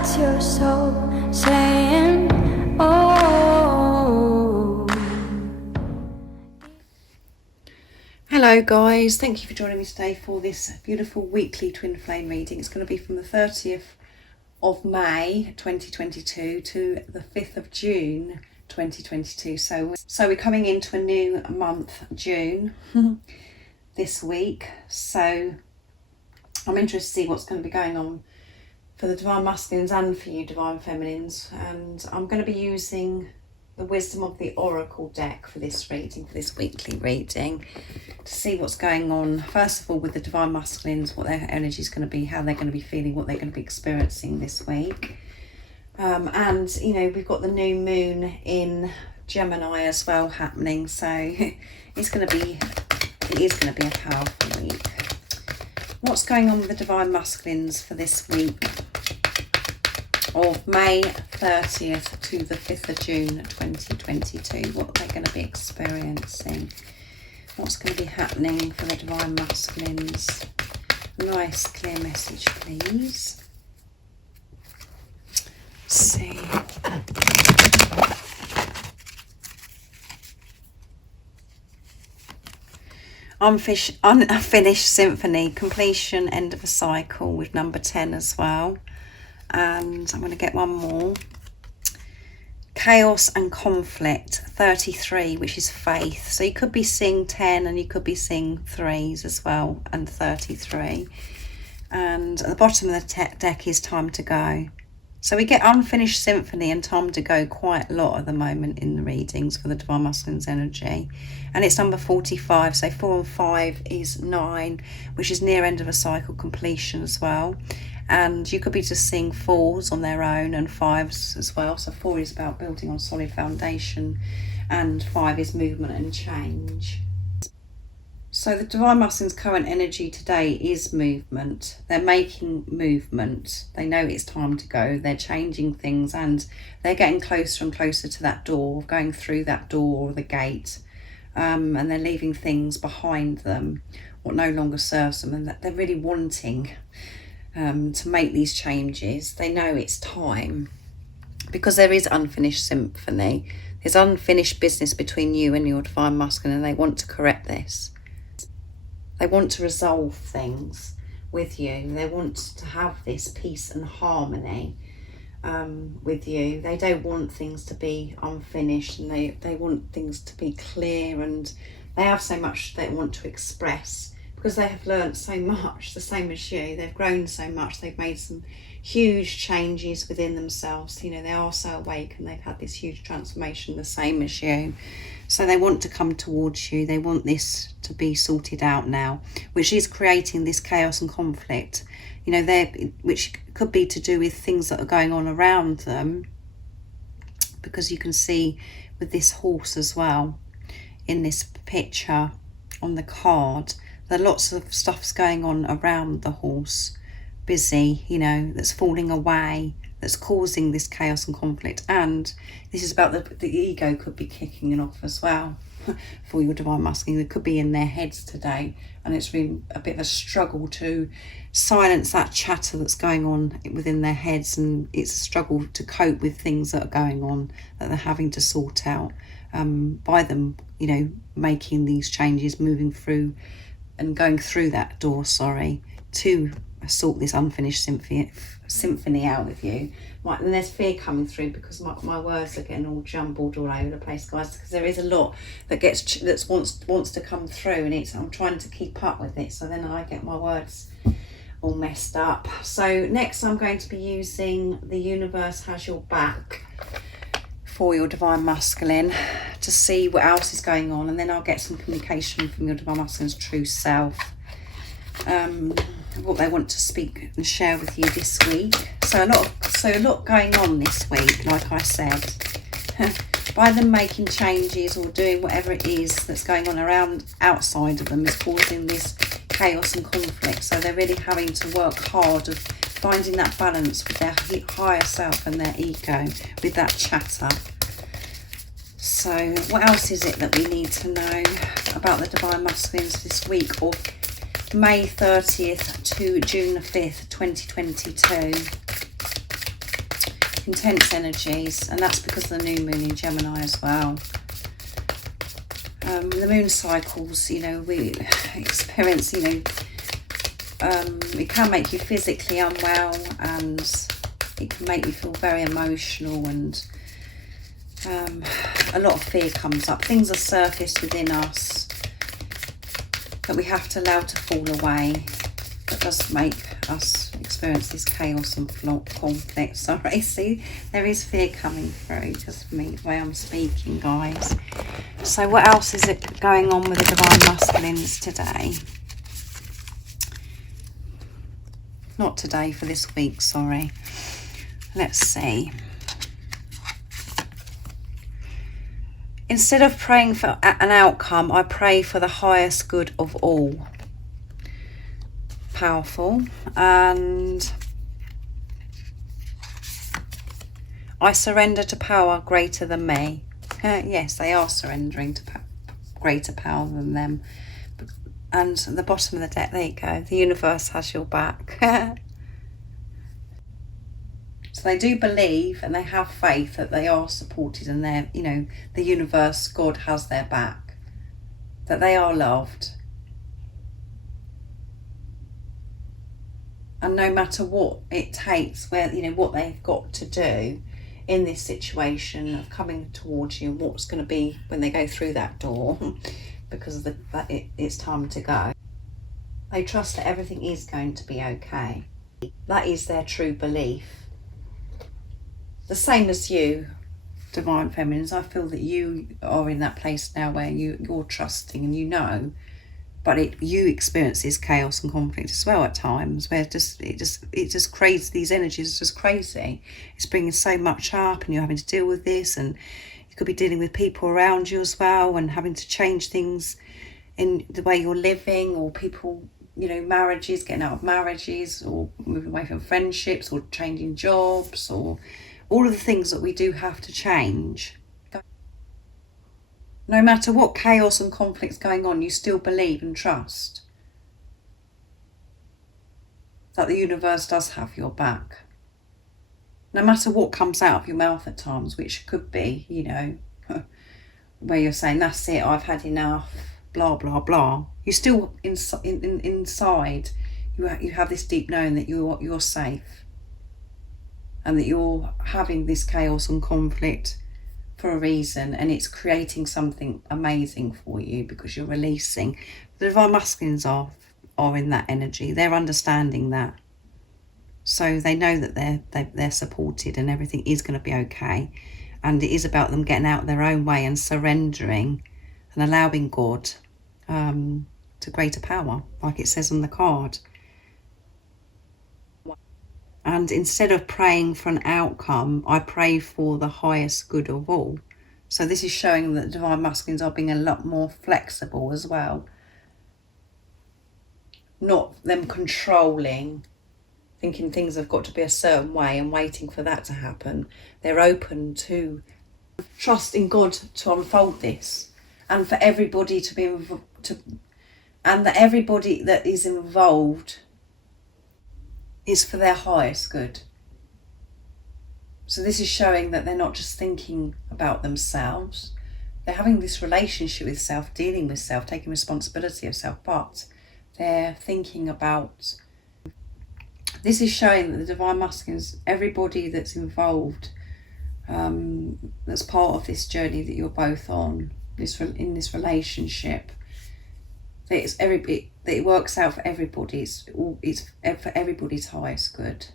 What's your soul saying? Oh. Hello guys, thank you for joining me today for this beautiful weekly twin flame reading. It's going to be from the 30th of May 2022 to the 5th of June 2022. So we're coming into a new month, June, this week. So I'm interested to see what's going to be going on for the Divine Masculines and for you Divine Feminines. And I'm going to be using the Wisdom of the Oracle deck for this reading, for this weekly reading, to see what's going on, first of all, with the Divine Masculines, what their energy is going to be, how they're going to be feeling, what they're going to be experiencing this week. And, you know, we've got the new moon in Gemini as well happening, so it is going to be a powerful week. What's going on with the Divine Masculines for this week of May 30th to the 5th of June 2022? What are they going to be experiencing? What's going to be happening for the Divine Masculines? Nice clear message, please. Let's see. Unfinished symphony, completion, end of a cycle, with number 10 as well. And I'm going to get one more. Chaos and conflict, 33, which is faith. So you could be seeing 10 and you could be seeing 3s as well, and 33. And at the bottom of the deck is time to go. So we get unfinished symphony and time to go quite a lot at the moment in the readings for the Divine Masculine's energy. And it's number 45, so 4 and 5 is 9, which is near end of a cycle, completion as well. And you could be just seeing 4s on their own and 5s as well. So 4 is about building on solid foundation and 5 is movement and change. So the Divine Masculine's current energy today is movement. They're making movement. They know it's time to go. They're changing things and they're getting closer and closer to that door, going through that door or the gate. And they're leaving things behind them, what no longer serves them, and that they're really wanting to make these changes. They know it's time because there is unfinished symphony. There's unfinished business between you and your Divine Masculine, and they want to correct this. They want to resolve things with you. They want to have this peace and harmony with you. They don't want things to be unfinished, and they want things to be clear, and they have so much they want to express because they have learnt so much, the same as you. They've grown so much. They've made some huge changes within themselves. You know, they are so awake and they've had this huge transformation, the same as you. So they want to come towards you. They want this to be sorted out now, which is creating this chaos and conflict, you know, which could be to do with things that are going on around them, because you can see with this horse as well in this picture on the card, that lots of stuff's going on around the horse, busy, you know, that's falling away, that's causing this chaos and conflict. And this is about the ego could be kicking it off as well for your Divine Masculine. It could be in their heads today, and it's been a bit of a struggle to silence that chatter that's going on within their heads, and it's a struggle to cope with things that are going on that they're having to sort out by them, you know, making these changes, moving through and going through that door, to sort this unfinished symphony out with you. Right, and there's fear coming through because my words are getting all jumbled all over the place, guys, because there is a lot that wants to come through, and I'm trying to keep up with it, so then I get my words all messed up. So next I'm going to be using The Universe Has Your Back for your Divine Masculine to see what else is going on, and then I'll get some communication from your Divine Masculine's true self, what they want to speak and share with you this week. So a lot going on this week, like I said. By them making changes or doing whatever it is that's going on around outside of them is causing this chaos and conflict. So they're really having to work hard of finding that balance with their higher self and their ego, with that chatter. So what else is it that we need to know about the Divine Masculines this week, or May 30th to June the 5th, 2022? intense energies, and that's because of the new moon in Gemini as well. The moon cycles, you know, we experience, you know, it can make you physically unwell, and it can make you feel very emotional, and a lot of fear comes up. Things are surfaced within us that we have to allow to fall away. That does make us experience this chaos and conflict. Sorry, see, there is fear coming through, just me, the way I'm speaking, guys. So what else is it going on with the Divine Masculines today? Not today, for this week, sorry. Let's see. Instead of praying for an outcome, I pray for the highest good of all. Powerful. And I surrender to power greater than me. Yes, they are surrendering to greater power than them. And at the bottom of the deck, there you go. The universe has your back. So they do believe and they have faith that they are supported, and they're, you know, the universe, God has their back. That they are loved. And no matter what it takes, where, you know, what they've got to do in this situation of coming towards you, and what's going to be when they go through that door, because of it's time to go. They trust that everything is going to be okay. That is their true belief. The same as you, Divine Feminines. I feel that you are in that place now where you're trusting, and you know, but you experience this chaos and conflict as well at times, where it just crazy. These energies are just crazy. It's bringing so much up, and you're having to deal with this, and you could be dealing with people around you as well, and having to change things in the way you're living, or people, you know, marriages, getting out of marriages, or moving away from friendships, or changing jobs, or all of the things that we do have to change. No matter what chaos and conflict's going on, you still believe and trust that the universe does have your back. No matter what comes out of your mouth at times, which could be, you know, where you're saying, that's it, I've had enough, blah, blah, blah. You still, inside, you have this deep knowing that you're safe, and that you're having this chaos and conflict for a reason, and it's creating something amazing for you, because you're releasing. The Divine Masculines are in that energy. They're understanding that, so they know that they're supported, and everything is going to be okay. And it is about them getting out of their own way and surrendering and allowing God to greater power, like it says on the card. And instead of praying for an outcome, I pray for the highest good of all. So this is showing that the Divine Masculines are being a lot more flexible as well. Not them controlling, thinking things have got to be a certain way and waiting for that to happen. They're open to trusting God to unfold this, and for everybody to be and that everybody that is involved is for their highest good. So this is showing that they're not just thinking about themselves. They're having this relationship with self, dealing with self, taking responsibility of self, but they're thinking about... This is showing that the Divine Masculines, everybody that's involved, that's part of this journey that you're both on, in this relationship, that it works out for everybody. It's for everybody's highest good,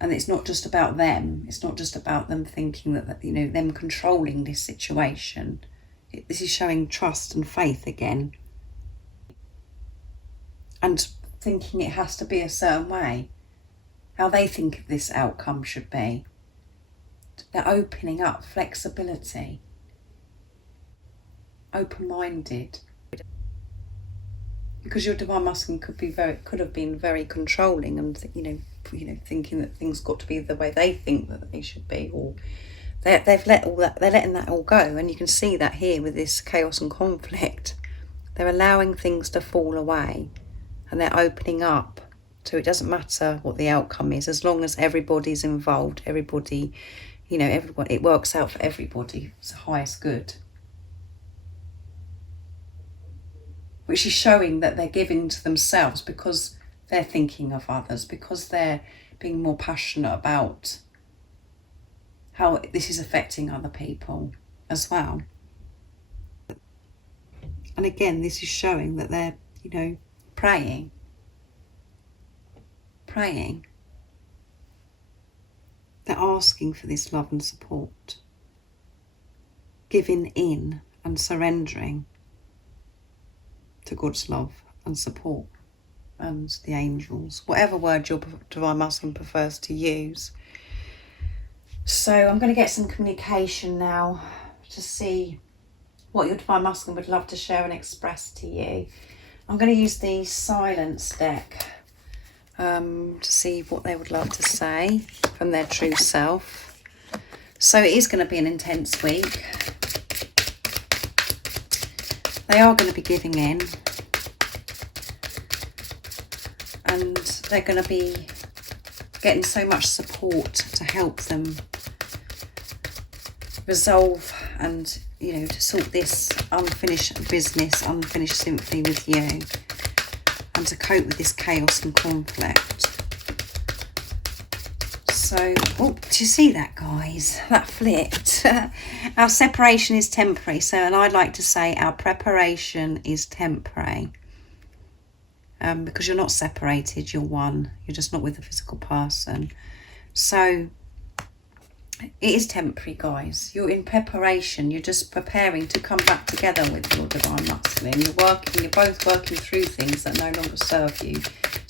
and it's not just about them. It's not just about them thinking that, you know, them controlling this situation. This is showing trust and faith again, and thinking it has to be a certain way, how they think this outcome should be. They're opening up, flexibility, open-minded. Because your Divine Masculine could have been very controlling, and thinking that things got to be the way they think that they should be, or they've let all that, they're letting that all go. And you can see that here with this chaos and conflict. They're allowing things to fall away, and they're opening up So it doesn't matter what the outcome is, as long as everybody's involved, everybody, you know, everyone, it works out for everybody. It's the highest good. Which is showing that they're giving to themselves because they're thinking of others, because they're being more passionate about how this is affecting other people as well. And again, this is showing that they're, you know, praying. They're asking for this love and support, giving in and surrendering to God's love and support and the angels, whatever word your Divine Masculine prefers to use. So I'm going to get some communication now to see what your Divine Masculine would love to share and express to you. I'm going to use the Silence deck to see what they would love to say from their true self. So it is going to be an intense week. They are going to be giving in, and they're going to be getting so much support to help them resolve and, you know, to sort this unfinished business, unfinished symphony with you, and to cope with this chaos and conflict. So, oh, do you see that, guys? That flipped. Our separation is temporary. So, and I'd like to say our preparation is temporary. Because you're not separated, you're one. You're just not with a physical person. So, it is temporary, guys. You're in preparation. You're just preparing to come back together with your Divine Masculine. You're both working through things that no longer serve you,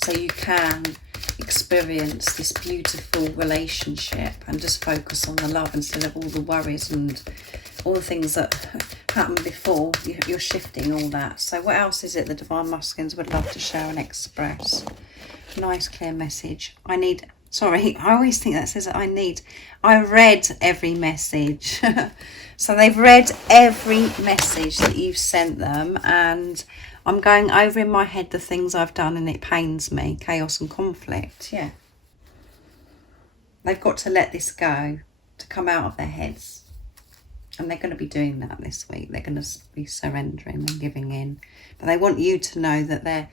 so you can experience this beautiful relationship and just focus on the love instead of all the worries and all the things that happened before. You're shifting all that. So what else is it the Divine Masculines would love to share and express? Nice clear message. Sorry, I always think that says I read every message. So they've read every message that you've sent them, and I'm going over in my head the things I've done, and it pains me. Chaos and conflict, yeah. They've got to let this go, to come out of their heads. And they're going to be doing that this week. They're going to be surrendering and giving in. But they want you to know that they're,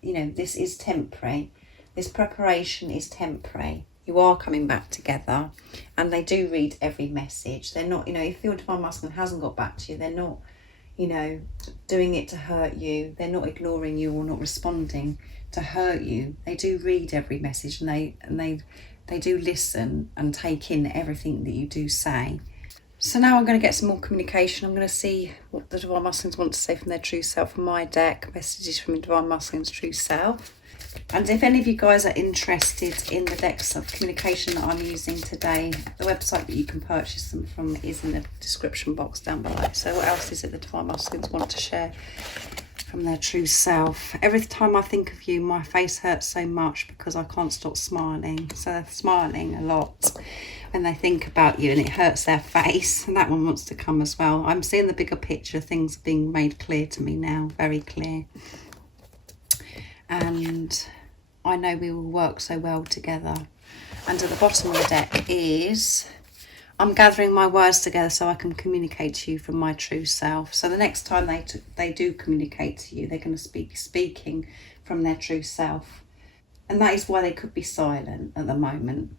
you know, this is temporary. This preparation is temporary. You are coming back together, and they do read every message. They're not, you know, if your Divine Masculine hasn't got back to you, they're not, you know, doing it to hurt you. They're not ignoring you or not responding to hurt you. They do read every message, and they do listen and take in everything that you do say. So now I'm going to get some more communication. I'm going to see what the Divine Masculines want to say from their true self from my deck. Messages from the Divine Masculine's true self. And if any of you guys are interested in the decks of communication that I'm using today, the website that you can purchase them from is in the description box down below. So what else is it the Divine Masculines want to share from their true self? Every time I think of you, my face hurts so much because I can't stop smiling. So they're smiling a lot when they think about you, and it hurts their face. And that one wants to come as well. I'm seeing the bigger picture. Things are being made clear to me now, very clear. And I know we will work so well together. And at the bottom of the deck is, I'm gathering my words together so I can communicate to you from my true self. So the next time they do communicate to you, they're going to be speaking from their true self. And that is why they could be silent at the moment.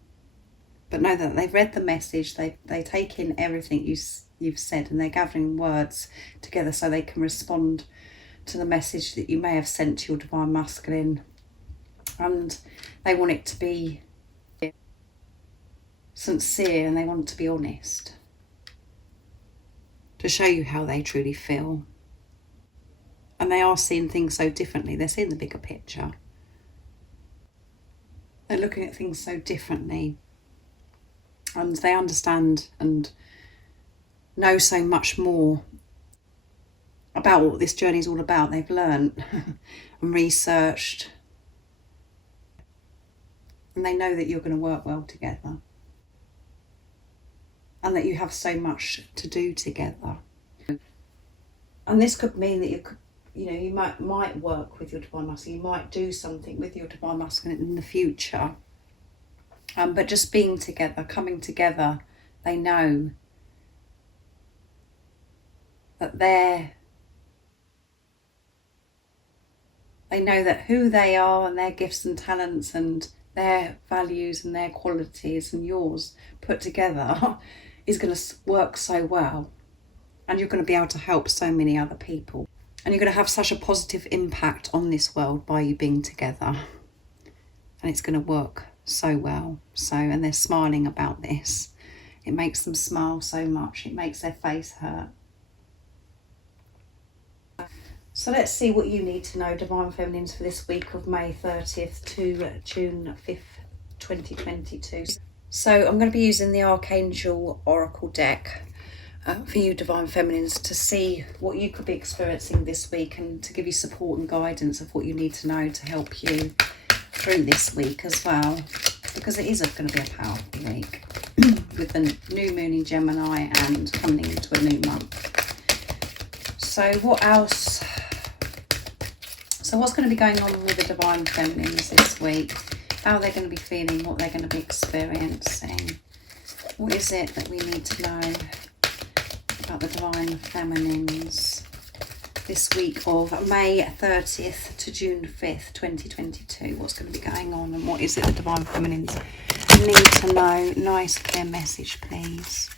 But know that they've read the message, they take in everything you've said, and they're gathering words together so they can respond to the message that you may have sent to your Divine Masculine. And they want it to be sincere, and they want it to be honest, to show you how they truly feel. And they are seeing things so differently. They're seeing the bigger picture. They're looking at things so differently. And they understand and know so much more about what this journey is all about. They've learnt and researched. And they know that you're going to work well together. And that you have so much to do together. And this could mean that you could you might work with your divine masculine, you might do something with your divine masculine in the future. But just being together, coming together, they know that they know that who they are and their gifts and talents and their values and their qualities and yours put together is going to work so well. And you're going to be able to help so many other people. And you're going to have such a positive impact on this world by you being together. And it's going to work so well. And they're smiling about this. It makes them smile so much. It makes their face hurt. So let's see what you need to know, Divine Feminines, for this week of May 30th to June 5th, 2022. So I'm going to be using the Archangel Oracle deck for you, Divine Feminines, to see what you could be experiencing this week and to give you support and guidance of what you need to know to help you through this week as well, because it is going to be a powerful week with the new moon in Gemini and coming into a new month. So what else? So what's going to be going on with the Divine Feminines this week? How they're going to be feeling, what they're going to be experiencing. What is it that we need to know about the Divine Feminines this week of May 30th to June 5th, 2022? What's going to be going on and what is it the Divine Feminines need to know? Nice clear message, please.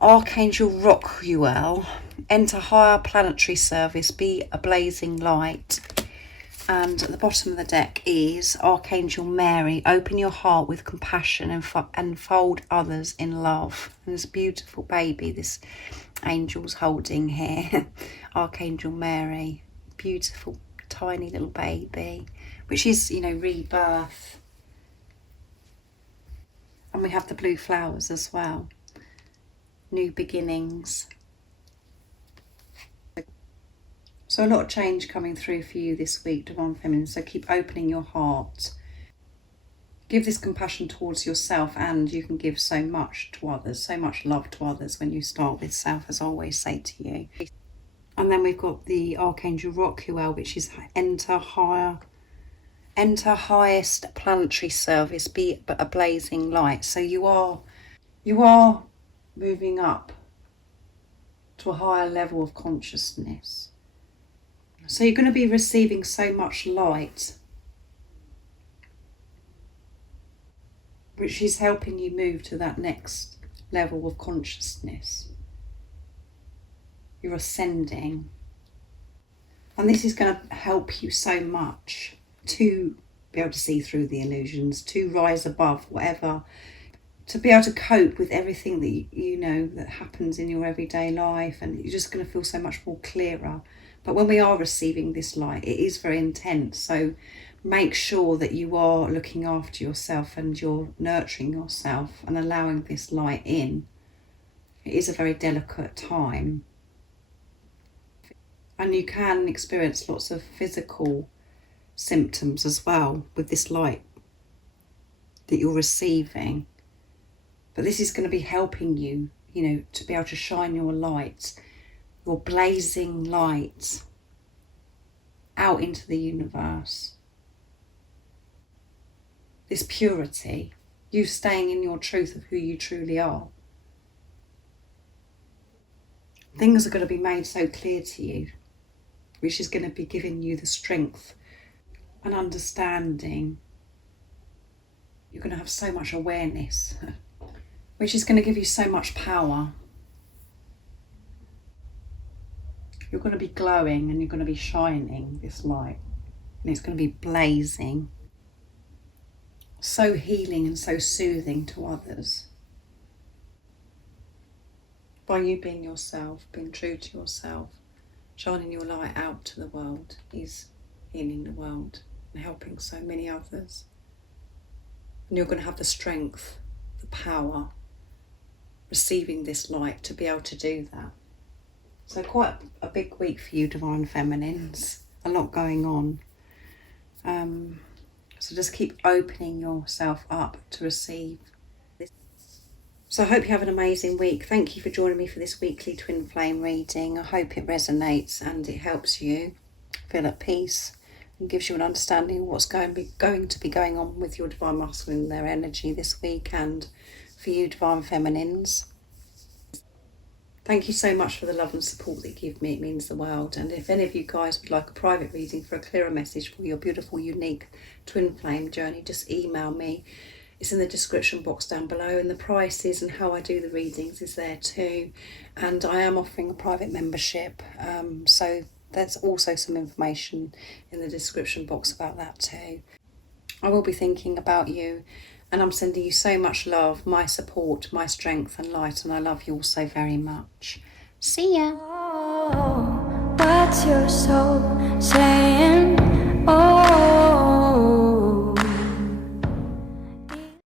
Archangel Rockwell, enter higher planetary service, be a blazing light. And at the bottom of the deck is Archangel Mary, open your heart with compassion and fold others in love. And this beautiful baby this angel's holding here, Archangel Mary, beautiful tiny little baby, which is, rebirth. And we have the blue flowers as well. New beginnings. So a lot of change coming through for you this week, Divine Feminine. So keep opening your heart. Give this compassion towards yourself, and you can give so much to others, so much love to others when you start with self, as I always say to you. And then we've got the Archangel Rockwell, which is enter highest planetary service, be a blazing light. So you are moving up to a higher level of consciousness. So you're going to be receiving so much light, which is helping you move to that next level of consciousness. You're ascending. And this is going to help you so much to be able to see through the illusions, to rise above whatever, to be able to cope with everything that that happens in your everyday life, and you're just going to feel so much more clearer. But when we are receiving this light, it is very intense. So make sure that you are looking after yourself and you're nurturing yourself and allowing this light in. It is a very delicate time. And you can experience lots of physical symptoms as well with this light that you're receiving. But this is going to be helping you, to be able to shine your light, your blazing light out into the universe. This purity, you staying in your truth of who you truly are. Things are going to be made so clear to you, which is going to be giving you the strength and understanding. You're going to have so much awareness, which is going to give you so much power. You're going to be glowing and you're going to be shining this light. And it's going to be blazing. So healing and so soothing to others. By you being yourself, being true to yourself, shining your light out to the world is healing the world and helping so many others. And you're going to have the strength, the power, receiving this light to be able to do that. So quite a big week for you, Divine Feminines. A lot going on. So just keep opening yourself up to receive this. So I hope you have an amazing week. Thank you for joining me for this weekly twin flame reading. I hope it resonates and it helps you feel at peace and gives you an understanding of what's going to be going on with your divine masculine and their energy this week, and for you divine feminines. Thank you so much for the love and support that you give me. It means the world. And if any of you guys would like a private reading for a clearer message for your beautiful, unique twin flame journey, just email me. It's in the description box down below, and the prices and how I do the readings is there too. And I am offering a private membership, so there's also some information in the description box about that too. I will be thinking about you, and I'm sending you so much love, my support, my strength and light, and I love you all so very much. See ya. Oh, what's your soul saying? Oh.